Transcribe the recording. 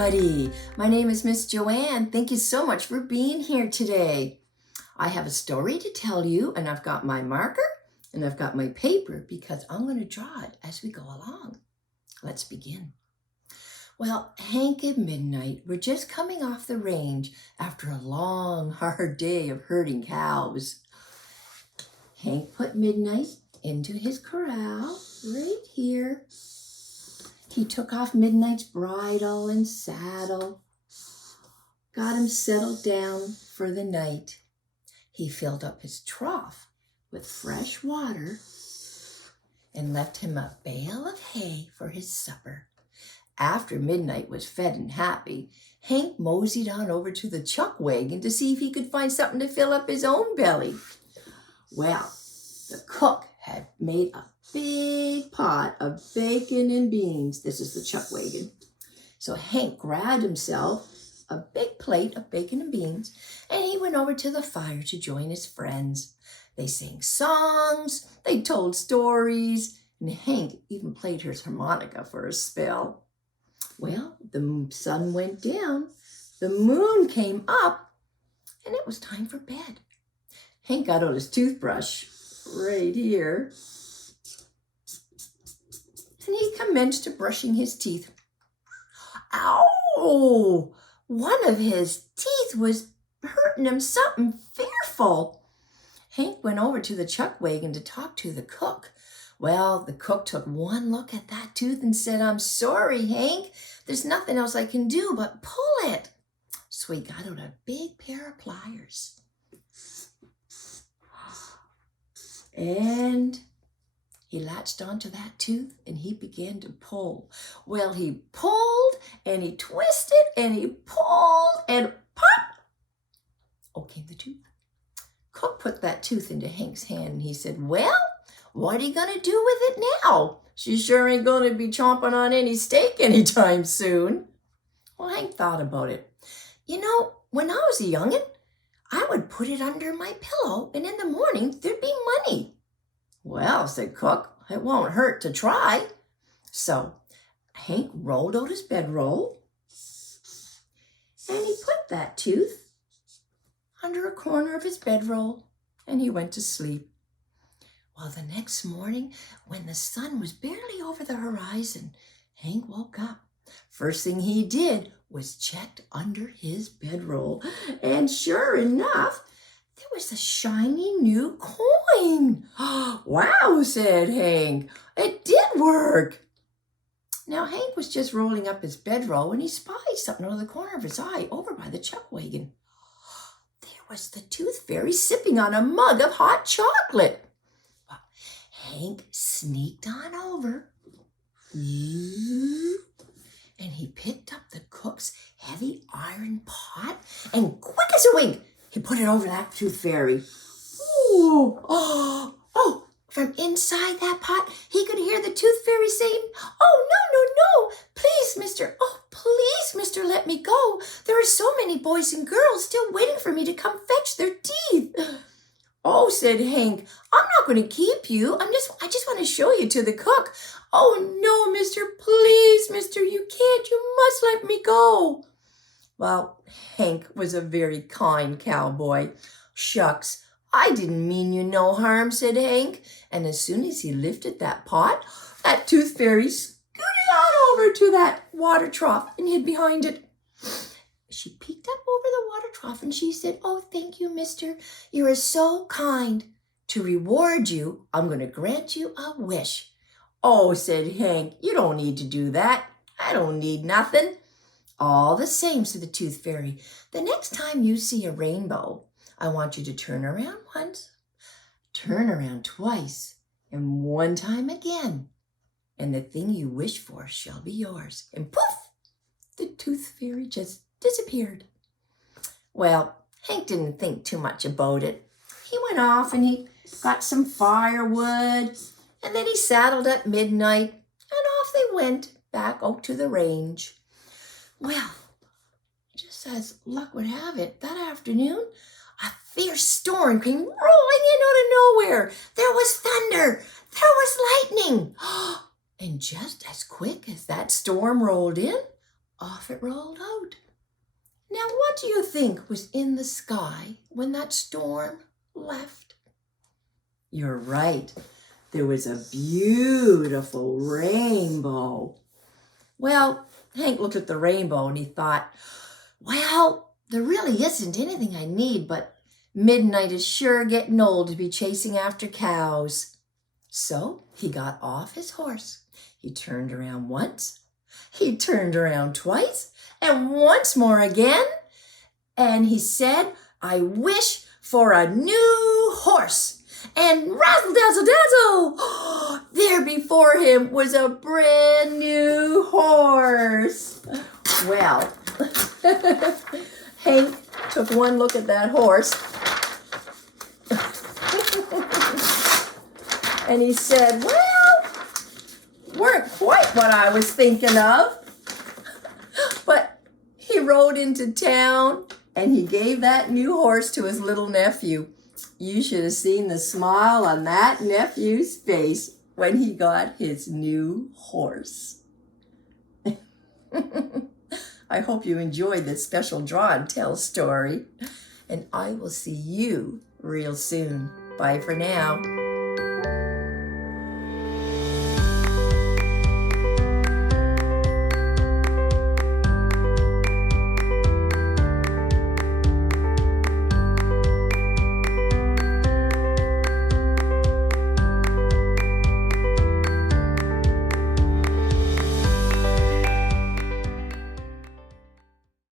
everybody. My name is Miss Joann. Thank you so much for being here today. I have a story to tell you, and I've got my marker and I've got my paper because I'm going to draw it as we go along. Let's begin. Well, Hank and Midnight were just coming off the range after a long, hard day of herding cows. Hank put Midnight into his corral right here. He took off Midnight's bridle and saddle, got him settled down for the night. He filled up his trough with fresh water and left him a bale of hay for his supper. After Midnight was fed and happy, Hank moseyed on over to the chuck wagon to see if he could find something to fill up his own belly. Well, the cook had made a big pot of bacon and beans. This is the chuck wagon. So Hank grabbed himself a big plate of bacon and beans, and he went over to the fire to join his friends. They sang songs, they told stories, and Hank even played his harmonica for a spell. Well, the sun went down, the moon came up, and it was time for bed. Hank got out his toothbrush right here, and he commenced brushing his teeth. Ow! One of his teeth was hurting him something fearful. Hank went over to the chuck wagon to talk to the cook. Well, the cook took one look at that tooth and said, "I'm sorry, Hank. There's nothing else I can do but pull it." So he got out a big pair of pliers. And he latched onto that tooth and he began to pull. Well, he pulled and he twisted and he pulled and pop! Oh, came the tooth. Cook put that tooth into Hank's hand and he said, "Well, what are you going to do with it now? She sure ain't going to be chomping on any steak anytime soon." Well, Hank thought about it. You know, when I was a youngin', I would put it under my pillow and in the morning there'd be money. "Well," said Cook, "it won't hurt to try." So Hank rolled out his bedroll and he put that tooth under a corner of his bedroll and he went to sleep. Well, the next morning, when the sun was barely over the horizon, Hank woke up. First thing he did was checked under his bedroll, and sure enough, there was a shiny new coin. "Wow," said Hank, "it did work." Now, Hank was just rolling up his bedroll when he spied something out of the corner of his eye over by the chuck wagon. There was the tooth fairy sipping on a mug of hot chocolate. Hank sneaked on over, and he picked up the cook's heavy iron pot, and quick as a wink, he put it over that tooth fairy. Oh, from inside that pot, he could hear the tooth fairy saying, "Oh, no, please, mister, let me go. There are so many boys and girls still waiting for me to come fetch their teeth." "Oh," said Hank, "I'm not going to keep you. I just want to show you to the cook." "Oh, no, mister, please, mister, you can't. You must let me go." Well, Hank was a very kind cowboy. "Shucks, I didn't mean you no harm," said Hank. And as soon as he lifted that pot, that tooth fairy scooted on over to that water trough and hid behind it. She peeked up over the water trough and she said, "Oh, thank you, mister. You are so kind. To reward you, I'm going to grant you a wish." "Oh," said Hank, "you don't need to do that. I don't need nothing." "All the same," said the tooth fairy, "the next time you see a rainbow, I want you to turn around once, turn around twice, and one time again. And the thing you wish for shall be yours." And poof, the tooth fairy just disappeared. Well, Hank didn't think too much about it. He went off and he got some firewood, and then he saddled at Midnight, and off they went back out to the range. Well, just as luck would have it, that afternoon, a fierce storm came rolling in out of nowhere. There was thunder, there was lightning, and just as quick as that storm rolled in, off it rolled out. Now, what do you think was in the sky when that storm left? You're right. There was a beautiful rainbow. Well, Hank looked at the rainbow and he thought, well, there really isn't anything I need, but midnight is sure getting old to be chasing after cows. So he got off his horse. He turned around once. He turned around twice, and once more again. And he said, I wish for a new horse. And razzle dazzle dazzle, there before him was a brand new horse. Well, Hank took one look at that horse and he said, well, weren't quite what I was thinking of. But he rode into town and he gave that new horse to his little nephew. You should have seen the smile on that nephew's face when he got his new horse. I hope you enjoyed this special Draw and Tell story, and I will see you real soon. Bye for now.